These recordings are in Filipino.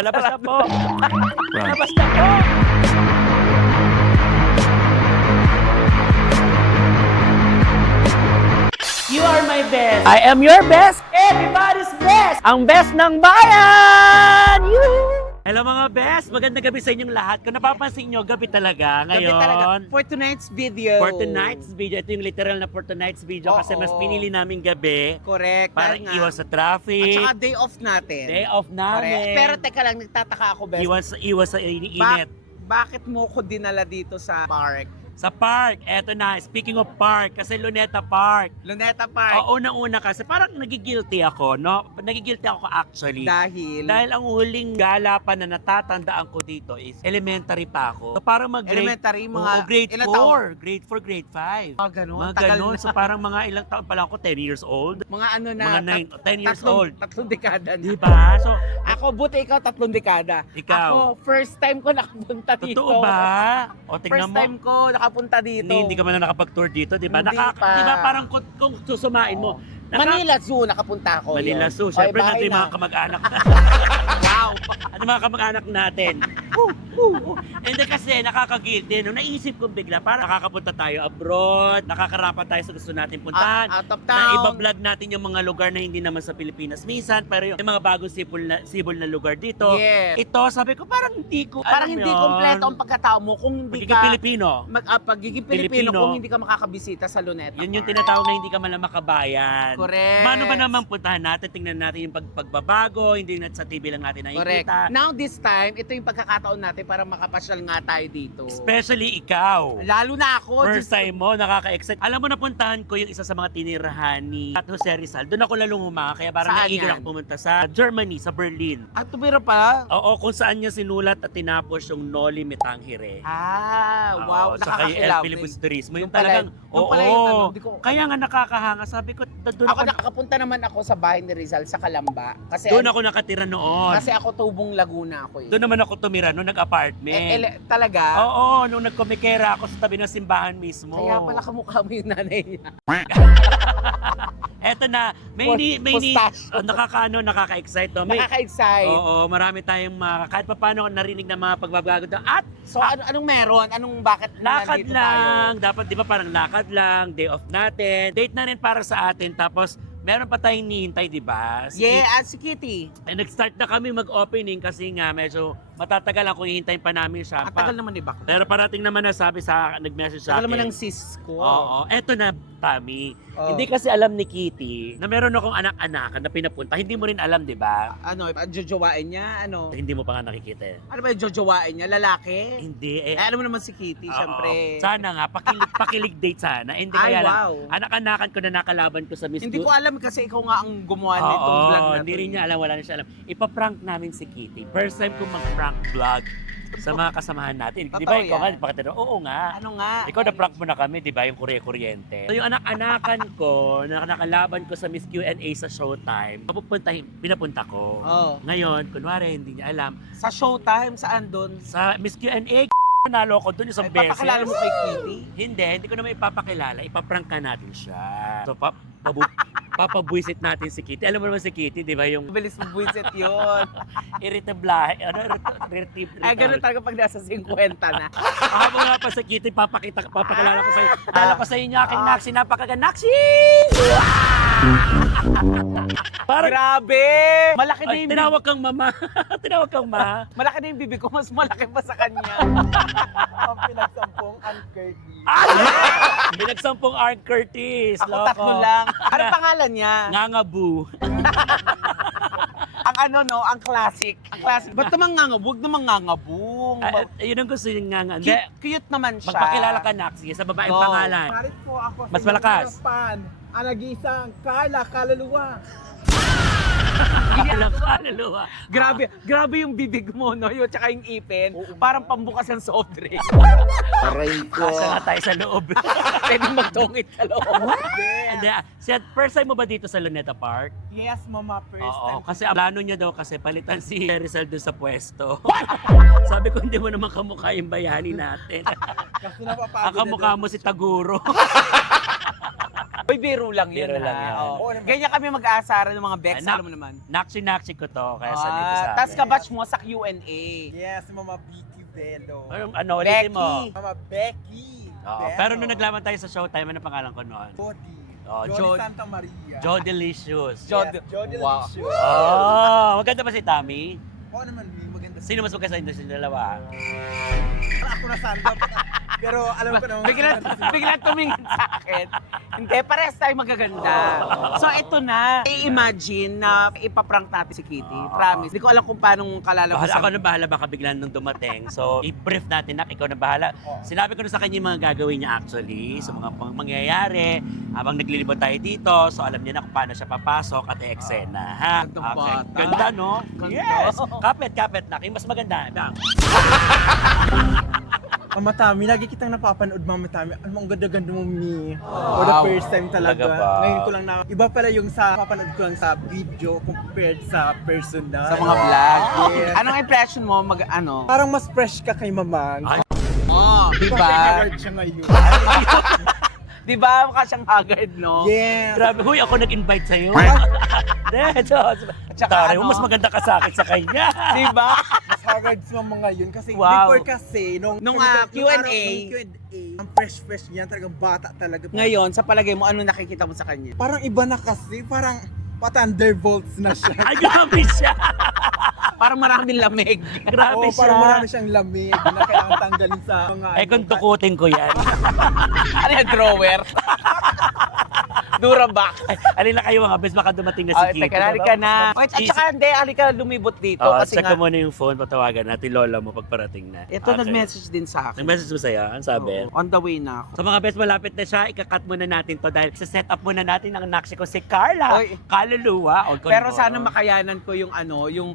Labas na po. Run. Labas na po. You are my best. I am your best. Everybody's best. Ang best ng bayan. Hello mga best. Magandang gabi sa inyong lahat. Kung napapansin nyo, gabi talaga ngayon. Gabi talaga. For tonight's video. For tonight's video. Ito yung literal na for tonight's video kasi mas pinili namin gabi Correct. para dahil nga. iwas sa At traffic. saka day off natin. Day off Correct. namin. Pero teka lang, nagtataka ako, best. Iwas sa init. Bakit mo ko dinala dito sa park? Sa park, eto na, speaking of park, kasi Luneta Park. Luneta Park. Oo, unang-una kasi parang nagigilty ako, no? Nagigilty ako actually. Dahil Dahil ang huling gala pa na natatandaan ko dito is elementary pa ako. So parang elementary, mga grade ilang 4, grade 4, grade 5. Mga ganun. Mga tagal ganun. na. So parang mga ilang taon pa lang ako, 10 years old. Mga ano na. Mga 10 years old. Tatlong dekada na. Di ba? So, Ako, buti ikaw 3 dekada. Ikaw. Ako, first time ko nakapunta dito. totoo ba? O tingnan First mo. time ko nakapunta dito. Hindi ka man na nakapag-tour dito, di ba? Hindi pa. Di ba parang kung susumain mo, Manila Zoo, nakapunta ako. Manila yun. Zoo. Oy, Siyempre, bahay nandun yung na. mga kamag-anak. Wow. Ano mga kamag-anak natin? Hindi kasi nakaka-guilty. Nung naisip ko bigla, parang nakakapunta tayo abroad, nakakarapat tayo sa gusto natin puntahan. Out of Na town. iba-vlog natin yung mga lugar na hindi naman sa Pilipinas minsan, pero yung mga bagong sibol na lugar dito. Yes. Ito, sabi ko, parang hindi ko, Parang alam hindi yun. kompleto ang pagkatao mo kung hindi Pagiging ka Pilipino. pagiging Pilipino Pilipino. kung hindi ka makakabisita sa Luneta. Yun yung Park. tinatawag na hindi ka man lang makabayan. Correct. Paano ba naman puntahan natin? Tingnan natin yung pagbabago, hindi na sa TV lang natin Correct. nakikita. Now this time, ito yung pagkakataon natin para makapasyal nga tayo dito. Especially ikaw. Lalo na ako. First time mo, nakaka-excite. Alam mo, napuntahan ko yung isa sa mga tinirahan ni At Jose Rizal. Doon ako lalong kaya parang Saan na-eager yan? ako pumunta sa Germany, sa Berlin. At tumira pa? Oo, kung saan niya sinulat at tinapos yung Noli Me Tangere. Wow. Saka yung El Nakakakilabot. Philippines Turismo. Yung Yung pala- talagang, yung pala yung ano, di ko- Kaya nga nakakahanga. Sabi ko, doon Ako nakakapunta naman ako sa bahay ni Rizal sa Kalamba. Kasi doon ako nakatira noon. Kasi ako Tubong Laguna ako eh. Doon naman ako tumira noong nag-apartment. Talaga? Oo, nung nagkomikera ako sa tabi ng simbahan mismo. Kaya pala kamukha mo yung nanay niya. Eto na, nakaka-excite. No? Nakaka-excite. Oo, marami tayong kahit pa paano narinig ng mga pagbabago doon. At So anong meron? Bakit lakad nandito lang. tayo? Dapat di ba parang lakad lang, day off natin. Date na rin para sa atin. Tapos meron pa tayong nihintay, di ba? Si Kitty. Nag-start na kami mag-opening kasi nga medyo matatagal ako, hihintayin pa namin siya. Ang tagal naman iba. Pero parating naman na nag-message sa Tagal akin. naman ng sis ko. Oo, eto na, Tami. Oh. Hindi kasi alam ni Kitty na meron akong anak-anakan na pinapunta. Hindi mo rin alam, di ba? Jojowain niya, Hindi mo pa nga nakikita eh. Ano ba yung jojowain niya? Lalaki? Hindi eh. Alam mo naman si Kitty, Oo. syempre. Sana nga, pakilig date sana. Hindi Ay, kaya lang. wow. Anak-anakan ko na nakalaban ko sa Miss Hindi ko alam kasi ikaw nga ang gumawa Oo, nitong vlog na hindi to. rin niya alam, wala na siya alam. Ipaprank namin si Kitty. First time kong mag-prank vlog sa mga kasamahan natin. Di ba Totoo ikaw yan? nga, bakit oo nga. Ano nga? Ikaw na-prank mo na kami, di ba, yung kuryente. So yung anak-anakan ko, na nakalaban ko sa Miss Q&A sa Showtime, pinapunta ko. Oh. Ngayon, kunwari, hindi niya alam. Sa Showtime, saan doon? Sa Miss Q&A, nalo ko doon isang beses. Papakilala mo kay Kitty? Hindi ko naman ipapakilala. Ipaprank ka natin siya. So, papabuisit natin si Kitty. Alam mo naman si Kitty, di ba, yung Mabilis mo buwisit yun. irritable, Ay, ganun talaga pag nasa 50 na. Habang nga pa sa Kitty, papakilala ko sa'yo. Dala ko sa'yo niya aking Naxi, napakaganaxi! Parang, Grabe! Malaki na ay, yung tinawag kang mama. Tinawag kang ma. Malaki na yung bibig ko, mas malaki pa sa kanya. Ang pinagsampung Curly. Binagsampung Art Curtis. Ako loko. tatlo lang. Ano pangalan niya? Ngangabu. Ang ang classic. Ang classic. Ba't naman ngangabog? Naman ngangabong. Yun ang gusto yung nganga. Hindi, Cute naman siya. magpakilala ka Naxi sa babaeng Go. pangalan. Parit po ako Mas sa malakas. inyong harapan, ang nag-iisang Carla Kaluluwa. Kaluluwa. Grabe yung bibig mo, no? Yung tsaka yung ipin. Parang pambukas ng soft drink. Aray Kasa nga tayo sa loob. Pwede magtungit sa loob. Hindi, first time mo ba dito sa Luneta Park? Yes, mama, first Oo, time. kasi ang plano niya daw kasi palitan si Rizal doon sa pwesto. Sabi ko, hindi mo naman kamukha yung bayani natin. Kasi Ang napapagod kamukha mo si Taguro. Uy, biro lang yun, Biro lang ha? yan. Oo. Ganyan kami mag-aasaran ng mga Bex, Anak. alam mo naman. Naksi-naksi ko to, kaya dito sa amin. Tapos kabatch mo sa Q&A. Yes, Mama Vicky Bello. Ano, ulitin mo. Becky. Mama Becky. Oo, Bello. pero nung naglaban tayo sa Showtime, ano pangalan ko noon? Jody. Oh, Jody Jody. Santa Maria. Joe Delicious. Yes, Jody Wow. Delicious. Oh, maganda ba si Tommy? Oo naman, May. Maganda. Sino mas magkasa sa dalawa? Ako na sando. Pero alam ko naman. Bigla tumingin sa akin. Hindi, parehas tayo magaganda. So ito na, i-imagine na ipaprank natin si Kitty. Promise. Hindi ko alam kung paano kalalabasan. Ako na bahala, baka biglang nung dumating. So, i-brief natin, ikaw na bahala. Sinabi ko na sa kanya yung mga gagawin niya actually, sa mga mangyayari, habang naglilibot tayo dito. So, alam niya na kung paano siya papasok at eksena, ha? Gandang bata. Ganda, no? Ganda. Yes! Kapit na. Yung mas maganda. Mama Tami, lagi kitang napapanood, Mama Tami. Ang ganda-ganda mo, Mi. For the Wow. first time talaga. Talaga ba? Ngayon ko lang na, iba pala yung sa papanood ko lang sa video compared sa personal. Sa mga vlog. Yes. Anong impression mo ano? Parang mas fresh ka kay Mamang. Ay. Oh, di Kasi ba? haggard siya ngayon. Di ba? Mukha siyang haggard, no? Yes. Grabe, huy, ako nag-invite sa'yo. Dedo. Tsaka Tari mo, ano? mas maganda ka sa akin sa kanya. Di ba? Mas haggard si Mama ngayon. Kasi Wow. before kasi, nung Q&A, ang fresh niya, talagang bata talaga. ngayon, sa palagay mo, ano nakikita mo sa kanya? Parang iba na kasi, parang pa-thunderbolts na siya. Ay, grabe siya. Parang maraming lamig. Grabe Oo, siya. parang marami siyang lamig na kailangan tanggalin sa mga... Eh, kung tukutin ko yan. Ano yung drawer? Durabox. Ay, alin na kayo mga bes, baka dumating na si Ay, Kitty. teka, halika na. Wait, at saka hindi, halika lumibot dito. Kasi check nga, ko muna yung phone, patawagan natin lola mo pagparating na. ito Okay. nag-message din sa akin. Nag-message mo sa'yo? Ang sabi? Oo, on the way na ako. So mga best, malapit na siya. Ika-cut muna natin to dahil sa-set up muna natin ang naksi ko si Carla. Oy. Kaluluwa. O, Pero sana makayanan ko yung yung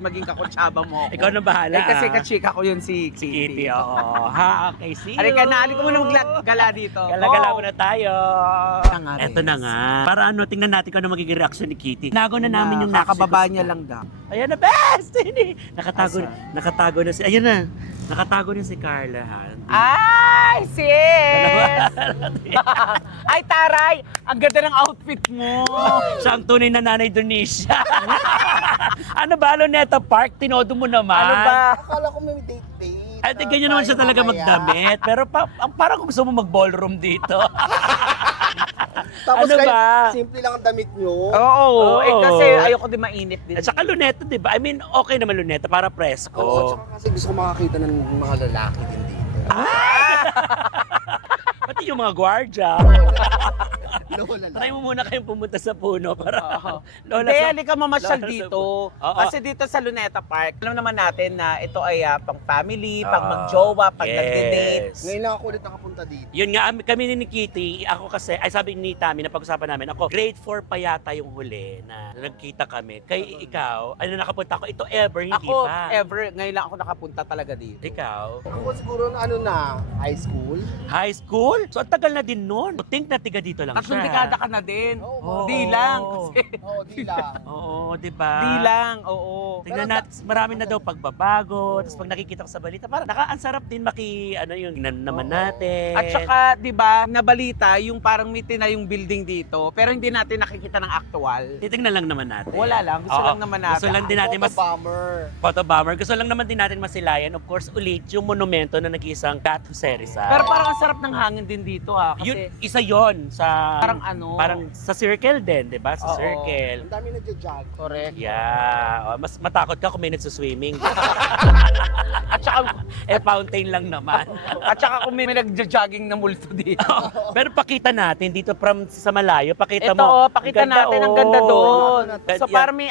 maging kakutsaba mo ako. Ikaw na bahala. Eh kasi kachika ko yun si Si Kitty. Kitty, oo. Ha, okay, see you. Halika na, halika muna maggala dito. Gala-gala Go! muna tayo. nga, Eto na nga. Para ano, tingnan natin kung ano magiging reaction ni Kitty. Nago na namin yung Kakababa naksi ko. niya lang daw. Ayan na, best! Nakatago, Asa? nakatago na si, ayun na. Nakatago na si Carla, ha? Ay, sis! Ay, taray! Ang ganda ng outfit mo! Siya ang tunay na nanay Donisha. Ano ba, Luneta Park? Tinodo mo naman. Ano ba? Akala ko may date. Ay, di, ganyan naman siya talaga magdamit. Pero parang gusto mo mag-ballroom dito. Tapos Ano kahit ba? simple lang ang damit nyo. Oo, eh Oo. kasi ayoko din mainit din. At saka Luneta, di ba? I mean, okay naman Luneta para presko. Oo, tsaka kasi gusto ko makakita ng mga lalaki din dito. Pati yung mga gwardya. Lola lang. Try mo muna kayong pumunta sa puno para Hindi, halika mamasyal Lola sa dito. Oo. Kasi dito sa Luneta Park, alam naman natin na ito ay pang family, pang magjowa, pag yes. nagde-dates. Ngayon lang ako ulit nakapunta dito. Yun nga, kami ni Kitty, ako kasi, ay sabi ni Tami, napag-usapan namin, ako, grade 4 pa yata yung huli na nagkita kami. Kay ikaw, ano nakapunta ako, ito ever, hindi Ako, pa. ever, ngayon lang ako nakapunta talaga dito. Ikaw? Ako siguro na high school. High school? So, ang tagal na din nun. So, think na tiga dito lang Tatlong siya. dekada ka na din. Oo. Di lang. Kasi, Oo, di lang. Oo, di ba? di lang, oo. Tingnan natin, marami na daw pagbabago. Tapos pag nakikita ko sa balita, parang ang sarap din yung naman natin. At saka, di ba, nabalita yung parang may yung building dito, pero hindi natin nakikita ng actual. Titingnan lang naman natin. Wala lang, gusto Oo. lang naman natin. Gusto lang din natin Photo bomber. Photo bomber. Gusto lang naman din natin masilayan, of course, ulit yung monumento na nag-iisang Cat Jose Rizal. Pero parang ang sarap ng hangin din dito kasi yun, isa yon sa... parang ano. Parang sa circle din, di ba? Sa Oo. circle. Ang dami nagja-jog. Correct. Yeah. Mas matakot ka kung may nagsuswimming. At saka, fountain lang naman. at saka kung may nagja-jogging na multo dito. Pero pakita natin dito from sa malayo, pakita Ito, mo. pakita Ganda, natin ang ganda doon. So Yan. parang may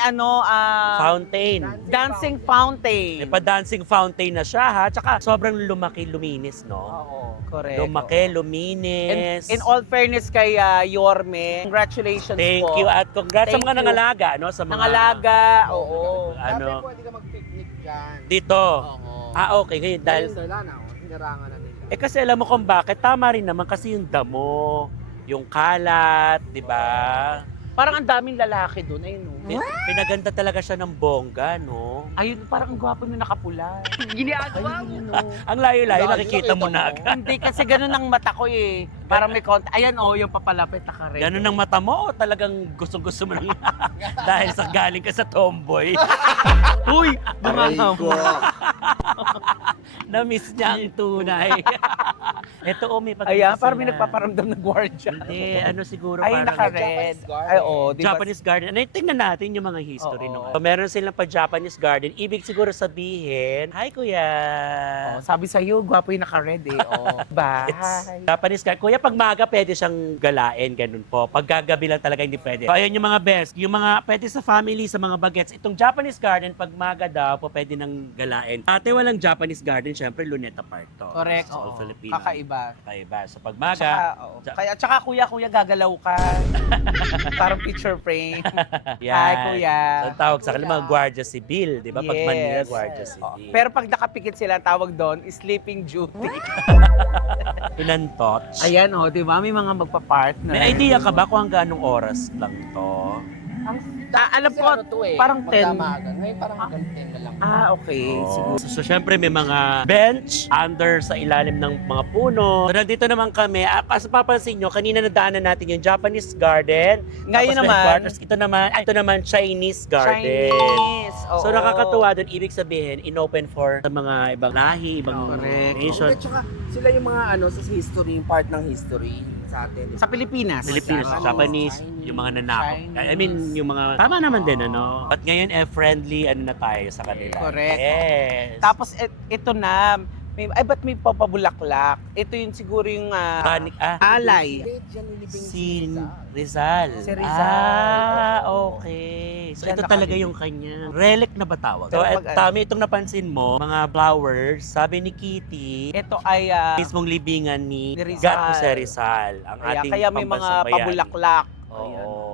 Fountain. dancing May fountain. pa-dancing fountain na siya ha. Tsaka sobrang lumaki, luminis, no? Oo, correct. Lumaki, In, luminis. in all fairness kay Yorme, congratulations Thank po. you at congrats sa Thank mga you. nangalaga, no? Sa mga Nangalaga, oo. Dati ano pwede ka mag-picnic dyan. dito. Oo. Okay, ngayon dahil Dahil wala na, hinarangan na nila. kasi alam mo kung bakit tama rin naman kasi yung damo, yung kalat, 'di ba? Parang ang daming lalaki doon. Ayun, no? Pinaganda talaga siya ng bongga, no? Ayun, parang ang gwapo na nakapula. Ginagawa mo. Ang layo-layo, Layo, nakikita mo nakita na mo. agad. Hindi, kasi ganun ang mata ko eh. Parang may konti. Ayan, yung papalapit na ka rin. Ganun ang mata mo o talagang gustong-gusto mo lang dahil sa galing ka sa tomboy? Uy! Aray Bumanga ko. Na-miss niya ang tunay. Ito may pag Ayan, parang may nagpaparamdam ng gwardiya. Hindi, ano siguro Ay, parang... naka-red. Japanese garden. Ay, oo. Di ba? Japanese garden. Ano, tingnan natin yung mga history. Oo. No? So, meron silang pa-Japanese garden. Ibig siguro sabihin, hi kuya! Oh, sabi sa'yo, gwapo yung naka-red eh. Oh. Bye. Japanese garden. Kuya, pag maaga pwede siyang galain, ganun po. Pag gagabi lang talaga hindi pwede. So, ayun yung mga best. Yung mga pwede sa family, sa mga bagets. Itong Japanese garden, pag maaga daw po pwede nang galain. Ate, walang Japanese garden, syempre Luneta Park to. Correct, So, all oo. Filipino. Kakaiba. Kakaiba. So, pag Tsaka, maaga, oo. Tsaka kuya, gagalaw ka. Parang picture frame. yan. Hi, kuya. So, ang tawag sa kanila, mga Guardia Civil, di ba? Pag Yes. Manila, Guardia Oo. Civil. Pero pag nakapikit sila, tawag doon, sleeping duty. Pinantot. Ayan, di ba? May mga magpa-partner. May idea ka ba kung hanggang anong oras lang to? Alam Kasi ko, ano to eh, parang 10. magdamagan. Ngayon parang hanggang 10 na lang. Okay. Siguro. So, syempre may mga bench under sa ilalim ng mga puno. So, nandito naman kami. As papansin nyo, kanina nadaanan natin yung Japanese garden. Ngayon Tapos may naman, quarters. Ito naman Chinese garden. Chinese. Oo. So nakakatuwa doon, ibig sabihin, in-open for sa mga ibang lahi, ibang Correct. nation. At saka sila yung mga sa history, yung part ng history sa atin. Sa Pilipinas. Philippines, Chinese. Japanese, Chinese. yung mga nanakaw. Chinese. I mean, yung mga, tama naman din, ano? But ngayon, friendly, na tayo sa kanila. Correct. Yes. Tapos ito na, ba't may papabulaklak? Ito yung siguro yung Panic, alay. Diyan nilibing si Rizal. Rizal. Si Rizal. Okay. So, Diyan ito nakalibing. talaga yung kanya. Relic na ba tawag? So, Pero pag- Tami, itong napansin mo, mga flowers, sabi ni Kitty, Ito ay mismong libingan ni ni Rizal. Gat Jose Rizal, ang ating kaya may mga pambansang bayani. pabulaklak. Oo.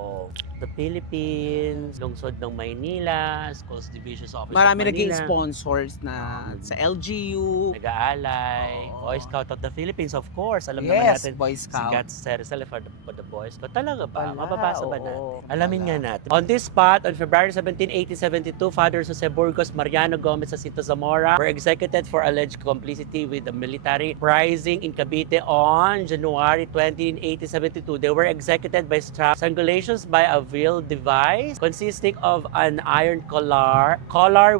The Philippines, lungsod ng Maynila, Schools Division Office Marami of naging Manila, sponsors na sa LGU. nag-aalay, Oo. Boy Scout of the Philippines, of course. Alam naman Yes, natin, Boy si Scout. Gat Jose Rizal for the Boy Scout. Talaga ba? Wala, Mababasa ba oo. natin? Alamin nga natin. On this spot, on February 17, 1872, Father Jose Burgos Mariano Gomez Jacinto Zamora were executed for alleged complicity with the military rising in Cavite on January 20, 1872. They were executed by strangulations by a veiled device consisting of an iron collar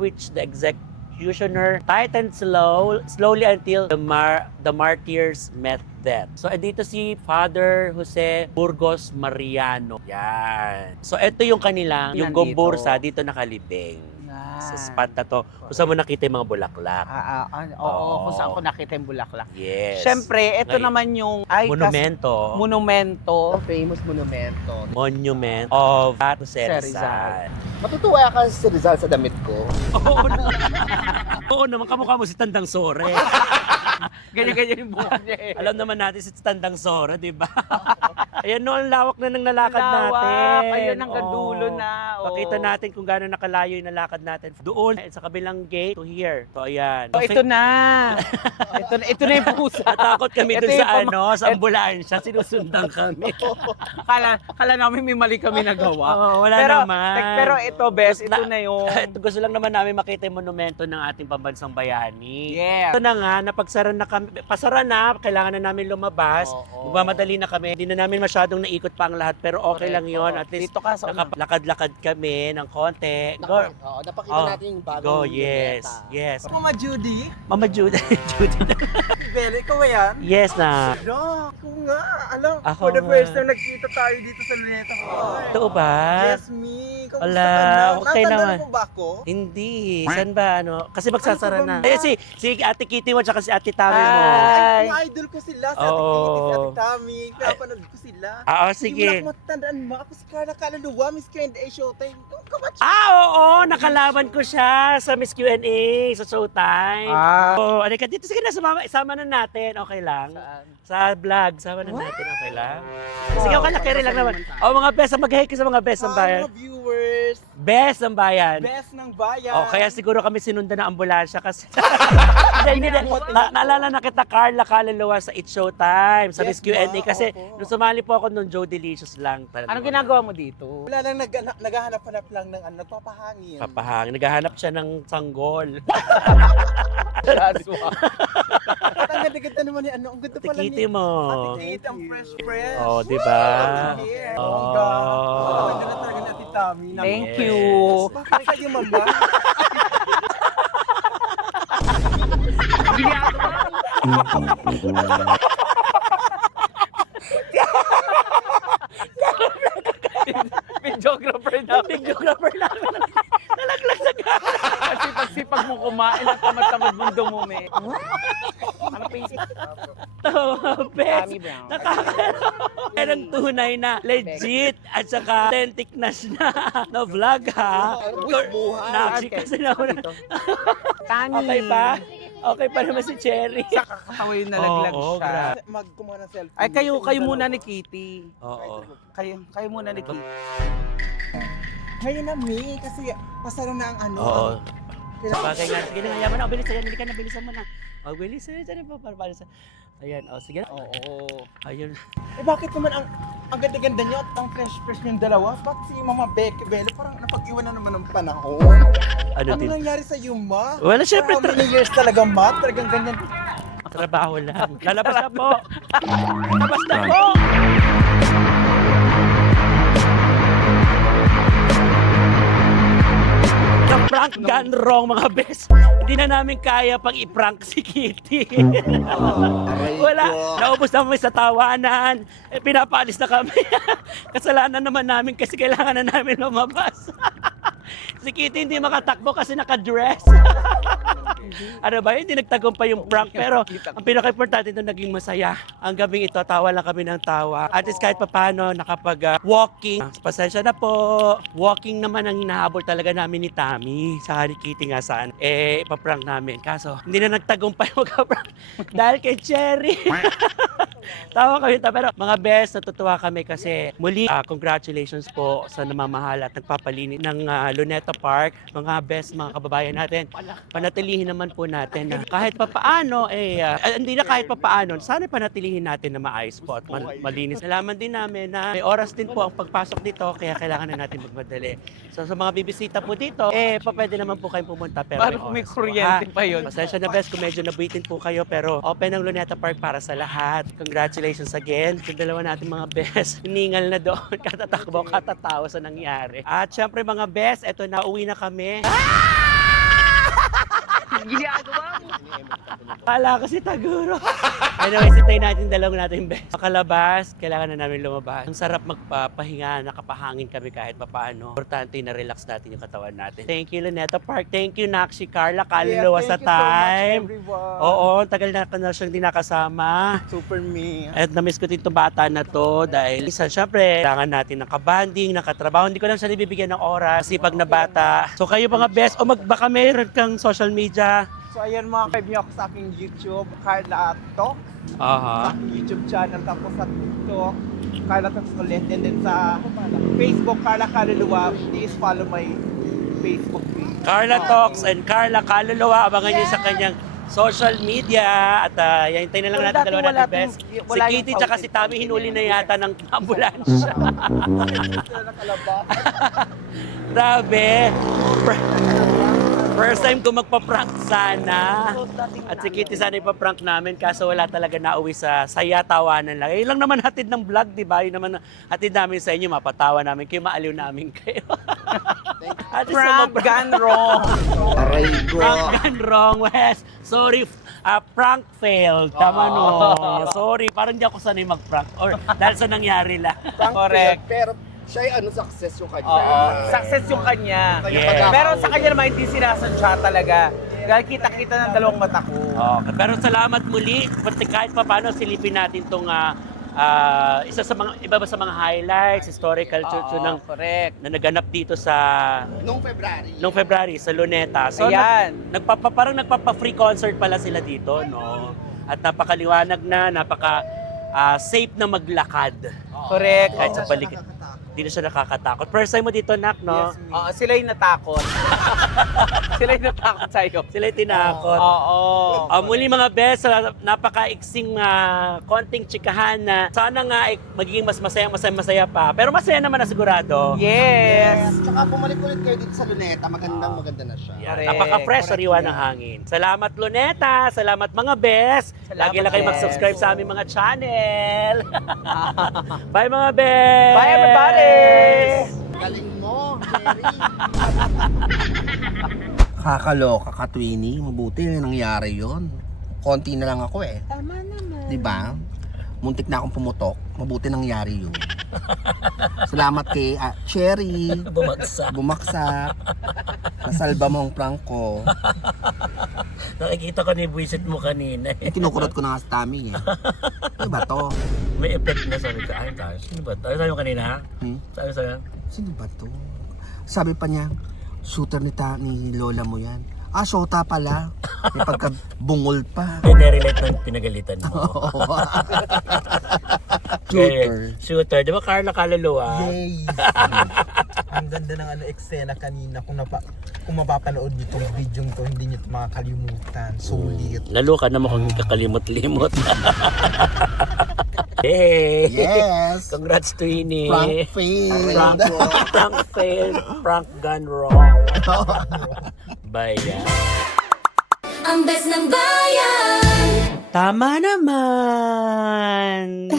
which the executioner tightened slowly until the martyrs met death. So, dito si Father Jose Burgos Mariano. Yan. So, ito yung kanilang, yung Nandito. gombursa dito nakalibing. Sa spot na to. Kung saan mo nakita yung mga bulaklak. Oo, kung saan ko nakita yung bulaklak. Yes. Siyempre, ito Ngayon, naman yung Monumento. monumento. Ang famous monumento. Monument of Jose Rizal. Rizal. Matutuwa ka si Rizal sa damit ko. Oo naman. Oo naman, kamukha mo si Tandang Sore. Ganyan-ganyan yung buhok niya eh. Alam naman natin si Tandang Sore, di ba? Ayan no, ang lawak na ng nalakad Lawak. natin. Ayun, hanggang dulo Oo. na. Oo. Pakita natin kung gaano nakalayo yung nalakad natin. Doon, sa kabilang gate to here. So, ayan. So, ito na. ito na yung pusa. Natakot kami Ito dun yung sa sa ambulansya. Sinusundan kami. Kala namin may mali kami nagawa. Oo, wala pero, naman. Pero ito, best, ito Na- na yung... Ito, gusto lang naman namin makita yung monumento ng ating pambansang bayani. Yeah. Ito na nga, napagsara na kami. Pasara na, kailangan na namin lumabas. Oo. Magmamadali na kami. Hindi na namin masyadong naikot pa ang lahat. Pero okay lang yon. At least, Dito ka sa una. lakad-lakad kami ng konti. Go. Napakita Oh, natin yung bagong Go, yes. luneta. Yes. Mama Judy? Mama Judy. Judy na. Belle, ikaw ba yan? Yes na. No, ako nga. Alam, Ako for the nga. first time nagkita tayo dito sa Luneta ko. Totoo ba? Yes, me. Kamusta Wala, ka na? okay Natandaan naman. mo ba ako? Hindi. Saan ba? Kasi magsasara Ano na. ba? Eh, si Ate Kitty mo at si Ate Tami mo. Ay. Ay, idol ko sila. Si Ate Oo. Kitty, si Ate Tami. Pinapanood ko sila. Oo, Hindi mo na sige. ako matandaan mo. Ako si Carla Caluluwa, Miss Q&A Showtime. Kabatch. Oo, nakalaban ko siya sa Miss Q&A, sa Showtime. Oo, alika dito. Sige na, isama na natin. Okay lang. Sa vlog, sama na natin. Okay lang. Sige, okay lang. Carry lang naman. O, mga best, mag-hey ka sa mga best ng bayan. Mga viewers, Best ng bayan. best ng bayan. O, kaya siguro kami sinundan ng ambulansya kasi Hindi. Naalala na kita, Carla Kaluluwa sa It's Showtime, sa Miss Q&A. Kasi nung sumali po ako nung Joe Delicious lang. Anong ginagawa mo dito? Wala lang, naghahanap-hanap lang ng nagpapahangin. Papahang. Naghahanap siya ng sanggol. Joshua. At ang ganda-ganda naman ni ang ganda pala Tikiti ni mo. Ate Kate, ang fresh. Oh, di ba? Yeah. Oh. Oh, God. Ang ganda na talaga ni Ate Tami. Thank Yes. you. Bakit kayo, mama? Videographer na. Videographer namin. Nalaglag sa Kasi pagsipag mo kumain at tamad-tamad mong dumumi. Ano pa isip? best. Tommy Brown. Nakakaloka. Yan ang tunay na legit at saka authentic na vlog ha. Naksi kasi na. Tani. Okay pa? Okay pa naman si Cherry. Sa kakatawa yung nalaglag Oo, siya. grabe. Magkumuha ng selfie. Ay, kayo muna ni Kitty. Oo. Kayo muna ni Kitty. Ngayon na, Mi, kasi pasara na ang ano. Oo. Kailangan- Sabagay nga. Sige na, yaman na. Bilisan yan. Hindi ka na, bilisan mo na. O, bilisan. Saan pa? Para sa... Ayan. O, sige na. Oo. Ayun. Eh bakit naman ang ganda-ganda niyo at ang fresh niyong dalawa? Bakit si Mama Becky Belle parang napag-iwan na naman ng panahon? Ano Ano din? nangyari sa iyo, Ma? Wala, syempre. How many years talaga, Ma? Talagang ganyan. Trabaho lang. Lalabas na po. Lalabas na po. Na-prank gone wrong mga best. Hindi na namin kaya pang i-prank si Kitty. Wala. Naubos na kami sa tawanan. Eh, pinapaalis na kami. Kasalanan naman namin kasi kailangan na namin lumabas. Si Kitty hindi makatakbo kasi naka-dress. Ano ba, hindi nagtagumpay yung prank. Pero ang pinaka-importante doon, naging masaya. Ang gabing ito, tawa lang kami ng tawa. At least kahit papano, nakapag-walking. Pasensya na po. Walking naman ang hinahabol talaga namin ni Tami. Sa ni Kitty nga saan. Eh, ipaprank namin. Kaso, hindi na nagtagumpay mag-prank. Dahil kay Cherry. Tawa kami. Pero mga best, natutuwa kami kasi muli, congratulations po sa namamahal at nagpapalinis ng Luneta Park. Mga best, mga kababayan natin. Panatilihin naman po natin na kahit papaano, hindi na kahit papaano, sana panatilihin natin na maayos po at malinis. Nalaman din namin na may oras din po ang pagpasok dito, kaya kailangan na natin magmadali. So sa mga bibisita po dito, pwede naman po kayong pumunta pero Paano kung may oras po, kuryente ha? pa yun? Pasensya na best kung medyo nabitin po kayo pero open ang Luneta Park para sa lahat. Congratulations again sa dalawa natin mga best. Hiningal na doon, katatakbo, katatawa sa nangyari. At syempre mga best, eto na, uwi na kami. Ginagawa mo. Kala ko si Taguro. Anyway, sitayin natin dalawang natin best. Makalabas, kailangan na namin lumabas. Ang sarap magpapahinga, nakapahangin kami kahit papaano. Importante na relax natin yung katawan natin. Thank you, Luneta Park. Thank you, Nakshi Carla. Kaluluwa sa time. Oo, tagal na ko na siyang di nakasama. Super Me. At na-miss ko din itong bata na to dahil isa, syempre, kailangan natin nakabanding, nakatrabaho. Hindi ko lang siya nabibigyan ng oras. Sipag na bata. So kayo mga best, o baka meron kang social media. So ayan mga kaibigan ko sa aking YouTube, Carla Talk. Sa aking YouTube channel, tapos sa TikTok, Carla Talks ulit. And then sa Facebook, Carla Kaluluwa. Please follow my Facebook page. Carla Talks and Carla Kaluluwa. Abangan niyo sa kanyang social media. At hintayin na lang Pero natin dati dalawa wala natin best. tong- Si wala yung Kitty tsaka si Tami hinuli na yata ng ambulansya. Sila nakalabas. Grabe. First time ko magpa-prank sana. At si Kitty sana ipaprank namin kaso wala talaga nauwi sa saya, tawanan lang. Yun lang naman hatid ng vlog, di ba? Yun naman hatid namin sa inyo, mapatawa namin kayo, maaliw namin kayo. At least Prank gone wrong. Aray ko. Prank gone wrong, Wes. Sorry, prank failed. Tama no. Sorry, parang di ako sanay mag-prank. Or dahil sa nangyari lang. Correct. Pero siya ay success yung kanya. Oo. Success yung kanya. Yes. Pero sa kanya naman hindi sinasadya talaga. Dahil kita-kita ng dalawang mata ko. Okay. Pero salamat muli. Pati kahit pa paano silipin natin itong isa sa mga iba ba sa mga highlights, historical church ng Correct. na naganap dito sa Noong February sa Luneta. So Ayan. parang nagpapa-free concert pala sila dito, no? At napakaliwanag na, safe na maglakad. Correct. Kahit sa paligid. Hindi na siya nakakatakot. First time mo dito, Nak, no? Yes, Oo, sila yung natakot. Sila yung natakot sa'yo. Sila yung tinakot. Oo. Muli mga bes, napaka-iksing konting chikahan na sana nga magiging mas masaya pa. Pero masaya naman na sigurado. Yes. Tsaka bumalik ulit kayo dito sa Luneta, maganda na siya. Yan, Correct. napaka-fresh, Correct sariwa yan. ng hangin. Salamat Luneta, salamat mga bes. Salamat, Lagi lang kayo bes. mag-subscribe sa aming mga channel. Bye mga bes! Bye, everybody! Galing mo, Jerry. Kakaloka ka, Twinnie. Mabuti nangyari yon. Konti na lang ako eh. Tama naman. Di ba? Muntik na akong pumutok. Mabuti nangyari yun. Salamat kay Cherry. Bumaksak. Nasalba mo ang prank ko. Nakikita ko ni Buisit mo kanina. Kinukurot ko na nga sa tummy eh. Ano ba to? May effect na sabi ko, ay gosh, sino ba ito? Ano sabi mo kanina? Sabi sa'yo? Sino ba to? Sabi pa niya, shooter ni lola mo yan. Shota pala. May pagkabungol pa. Relate ng pinagalitan mo. Shooter. Shooter. Di ba Carla Kaluluwa? Yay! Ang ganda ng eksena kanina. Kung mapapanood niyo itong video to, hindi niyo ito makakalimutan. Sulit. Lalo ka na mukhang kakalimot-limot. Hey! Yes! Congrats, Twinnie! Prank fail. Prank failed. Prank gone wrong. Bayan. Ang best ng bayan! Tama naman!